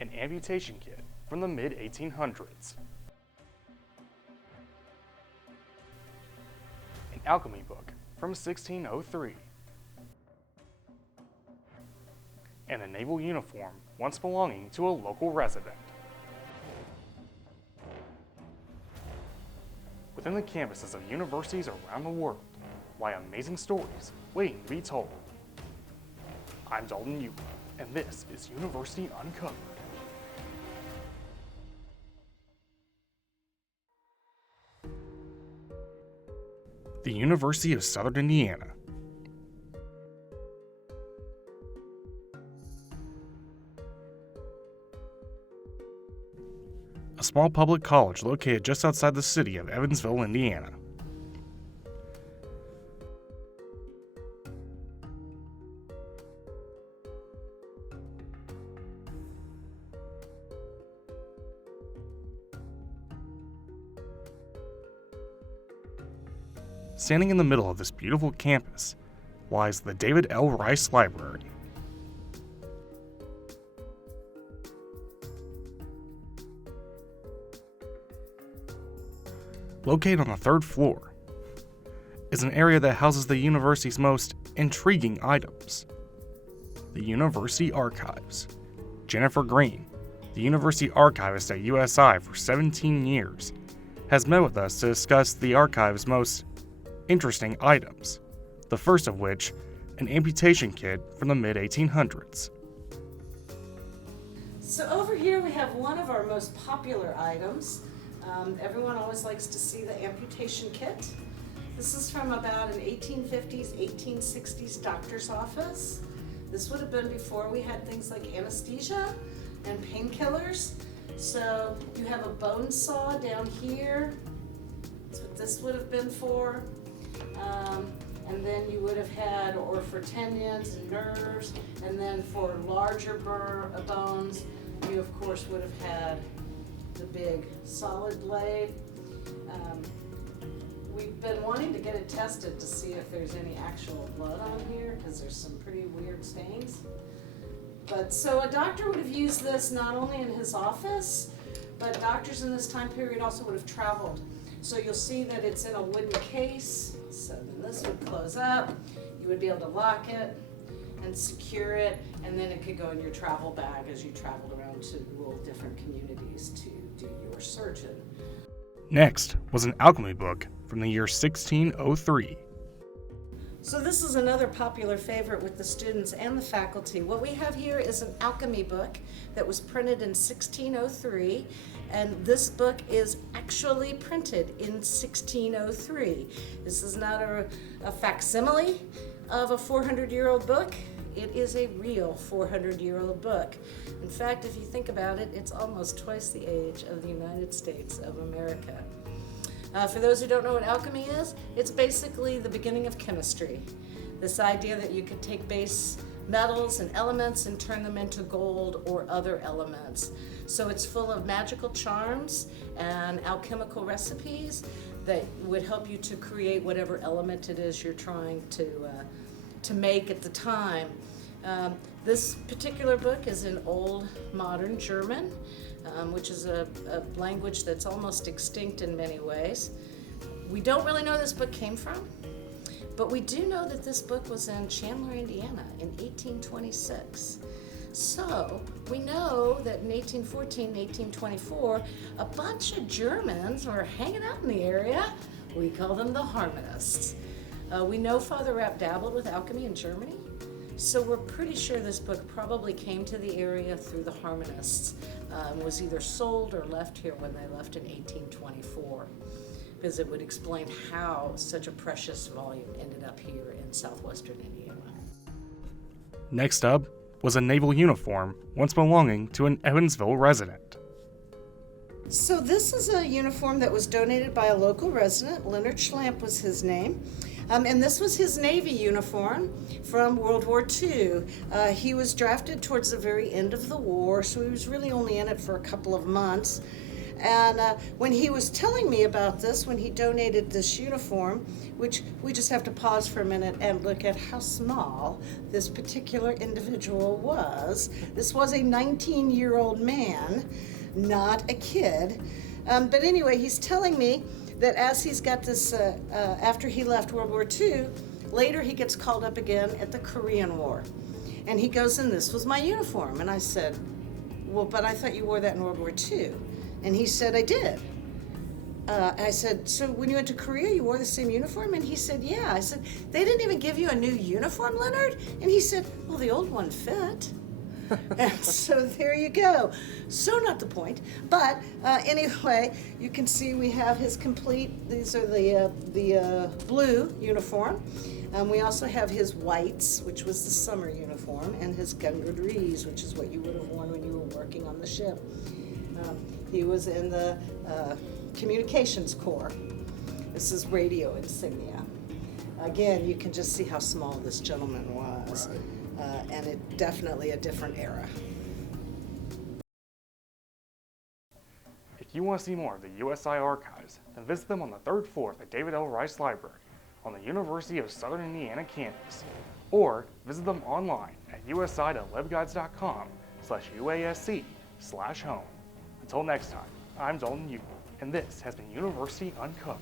an amputation kit from the mid-1800s, an alchemy book from 1603, and a naval uniform once belonging to a local resident. Within the campuses of universities around the world lie amazing stories waiting to be told. I'm Dalton Ewer, and this is University Uncovered. The University of Southern Indiana. A small public college located just outside the city of Evansville, Indiana. Standing in the middle of this beautiful campus lies the David L. Rice Library. Located on the third floor is an area that houses the university's most intriguing items. The University Archives. Jennifer Green, the university archivist at USI for 17 years, has met with us to discuss the archive's most interesting items, the first of which, an amputation kit from the mid-1800s. So over here we have one of our most popular items. Everyone always likes to see the amputation kit. This is from about an 1850s, 1860s doctor's office. This would have been before we had things like anesthesia and painkillers. So you have a bone saw down here. That's what this would have been for. And then you would have had, or for tendons and nerves, and then for larger bones, you of course would have had the big solid blade. We've been wanting to get it tested to see if there's any actual blood on here, because there's some pretty weird stains. But so a doctor would have used this not only in his office, but doctors in this time period also would have traveled. So you'll see that it's in a wooden case. So then this would close up. You would be able to lock it and secure it, and then it could go in your travel bag as you traveled around to little different communities to do your surgeon. Next was an alchemy book from the year 1603. So this is another popular favorite with the students and the faculty. What we have here is an alchemy book that was printed in 1603, and this book is actually printed in 1603. This is not a facsimile of a 400-year-old book. It is a real 400-year-old book. In fact, if you think about it, it's almost twice the age of the United States of America. For those who don't know what alchemy is, it's basically the beginning of chemistry. This idea that you could take base metals and elements and turn them into gold or other elements. So it's full of magical charms and alchemical recipes that would help you to create whatever element it is you're trying to make at the time. This particular book is in Old Modern German, which is a language that's almost extinct in many ways. We don't really know where this book came from, but we do know that this book was in Chandler, Indiana in 1826. So we know that in 1814, 1824, a bunch of Germans were hanging out in the area. We call them the Harmonists. We know Father Rapp dabbled with alchemy in Germany, so we're pretty sure this book probably came to the area through the Harmonists, was either sold or left here when they left in 1824, because it would explain how such a precious volume ended up here in southwestern Indiana. Next up was a naval uniform once belonging to an Evansville resident. So this is a uniform that was donated by a local resident. Leonard Schlamp was his name. And this was his Navy uniform from World War II. He was drafted towards the very end of the war, so he was really only in it for a couple of months. And when he was telling me about this, when he donated this uniform, which we just have to pause for a minute and look at how small this particular individual was. This was a 19-year-old man, not a kid. But anyway, he's telling me that as he's got this, after he left World War II, later he gets called up again at the Korean War. And he goes, and this was my uniform. And I said, well, but I thought you wore that in World War II. And he said, I did. I said, so when you went to Korea, you wore the same uniform? And he said, yeah. I said, they didn't even give you a new uniform, Leonard? And he said, well, the old one fit. And so there you go. So not the point. But anyway, you can see we have his complete, these are the blue uniform. We also have his whites, which was the summer uniform, and his gungudries, which is what you would have worn when you were working on the ship. He was in the Communications Corps. This is radio insignia. Again, you can just see how small this gentleman was. Right. And it definitely a different era. If you want to see more of the USI archives, then visit them on the 3rd floor of the David L. Rice Library on the University of Southern Indiana campus, or visit them online at usi.libguides.com/UASC/home. Until next time, I'm Dalton Yu, and this has been University Uncovered.